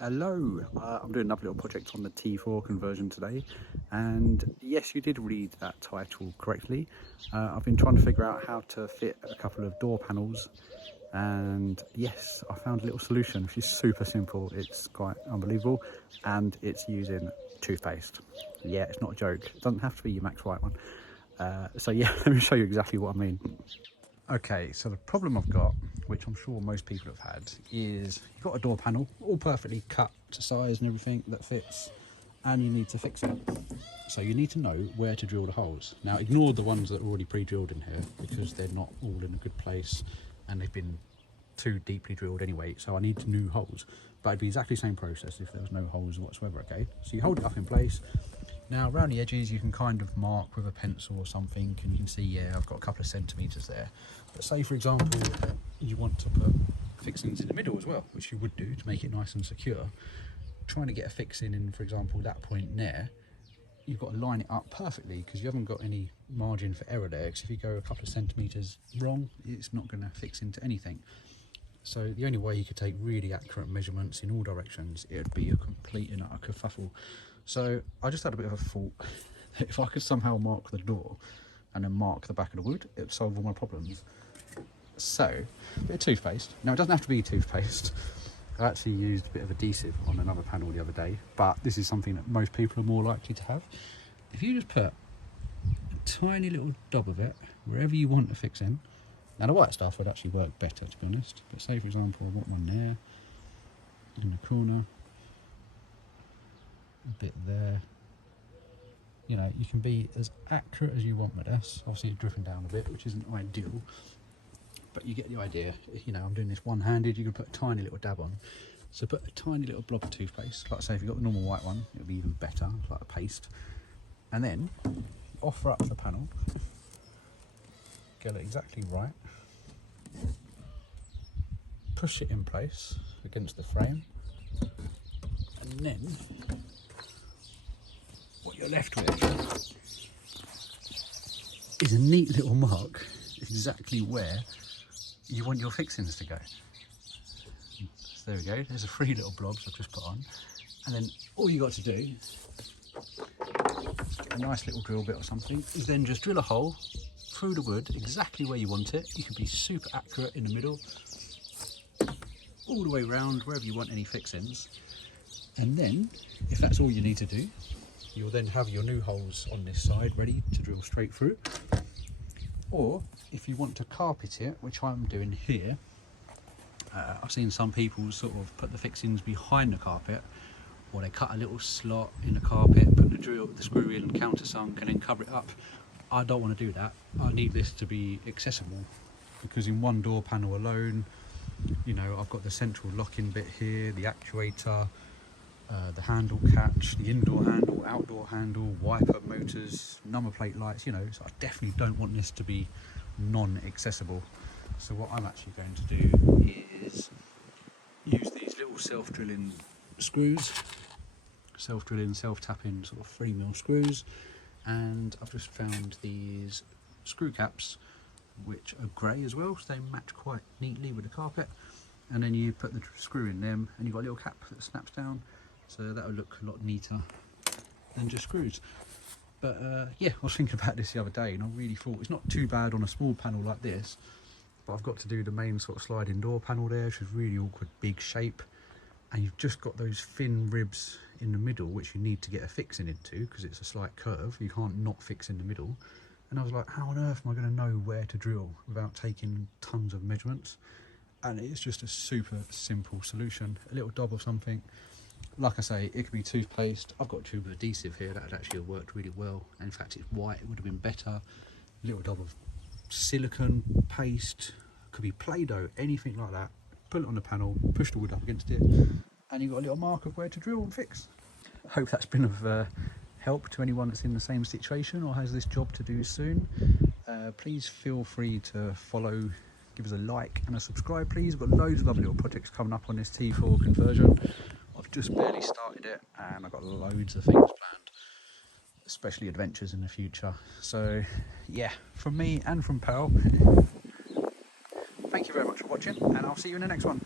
Hello, I'm doing another little project on the T4 conversion today, and yes, you did read that title correctly. I've been trying to figure out how to fit a couple of door panels, and yes, I found a little solution which is super simple. It's quite unbelievable, and it's using toothpaste. Yeah, it's not a joke. It doesn't have to be your Max White one. So yeah, let me show you exactly what I mean. Okay, so the problem I've got, which I'm sure most people have had, is you've got a door panel all perfectly cut to size and everything that fits, and you need to fix it. So you need to know where to drill the holes. Now ignore the ones that are already pre-drilled in here because they're not all in a good place and they've been too deeply drilled anyway, so I need new holes. But it'd be exactly the same process if there was no holes whatsoever, okay? So you hold it up in place. Now around the edges you can kind of mark with a pencil or something, and you can see, yeah, I've got a couple of centimetres there. But say for example you want to put fixings in the middle as well, which you would do to make it nice and secure. Trying to get a fixing in, for example, that point there, you've got to line it up perfectly because you haven't got any margin for error there, because if you go a couple of centimetres wrong, it's not going to fix into anything. So the only way you could take really accurate measurements in all directions, it would be a complete and utter kerfuffle. So I just had a bit of a thought that if I could somehow mark the door and then mark the back of the wood, it would solve all my problems. So, a bit of toothpaste. Now it doesn't have to be toothpaste. I actually used a bit of adhesive on another panel the other day, but this is something that most people are more likely to have. If you just put a tiny little dab of it wherever you want to fix in. Now the white stuff would actually work better, to be honest, but say for example I want one there, in the corner, a bit there. You know, you can be as accurate as you want with this. Obviously it's dripping down a bit, which isn't ideal, but you get the idea. You know, I'm doing this one-handed, you can put a tiny little dab on. So put a tiny little blob of toothpaste, like I say, if you've got the normal white one, it'll be even better, like a paste. And then offer up the panel, get it exactly right, push it in place against the frame, and then what you're left with is a neat little mark exactly where you want your fixings to go. So there we go, there's the 3 little blobs I've just put on, and then all you got to do, get a nice little drill bit or something, is then just drill a hole through the wood exactly where you want it. You can be super accurate in the middle, all the way around wherever you want any fixings, and then if that's all you need to do, you'll then have your new holes on this side ready to drill straight through. Or if you want to carpet it, which I'm doing here, I've seen some people sort of put the fixings behind the carpet, or they cut a little slot in the carpet, put the screw in, countersunk, and then cover it up. I don't want to do that. I need this to be accessible, because in one door panel alone, you know, I've got the central locking bit here, the actuator, the handle catch, the indoor handle, outdoor handle, wiper motors, number plate lights, you know, so I definitely don't want this to be non-accessible. So what I'm actually going to do is use these little self-drilling screws, self-drilling, self-tapping sort of 3mm screws, and I've just found these screw caps which are grey as well, so they match quite neatly with the carpet, and then you put the screw in them and you've got a little cap that snaps down, so that will look a lot neater than just screws. But yeah, I was thinking about this the other day and I really thought it's not too bad on a small panel like this, but I've got to do the main sort of sliding door panel there, which is really awkward, big shape, and you've just got those thin ribs in the middle which you need to get a fixing into because it's a slight curve, you can't not fix in the middle. And I was like, how on earth am I going to know where to drill without taking tons of measurements? And it's just a super simple solution. A little dab of something. Like I say, it could be toothpaste. I've got a tube of adhesive here that would actually have worked really well. In fact, it's white, it would have been better. A little dab of silicone paste. Could be Play-Doh, anything like that. Put it on the panel, push the wood up against it, and you've got a little mark of where to drill and fix. I hope that's been of help to anyone that's in the same situation or has this job to do soon. Please feel free to follow, give us a like and a subscribe please. We've got loads of lovely little projects coming up on this T4 conversion. I've just barely started it and I've got loads of things planned, especially adventures in the future. So yeah, from me and from Pearl, thank you very much for watching, and I'll see you in the next one.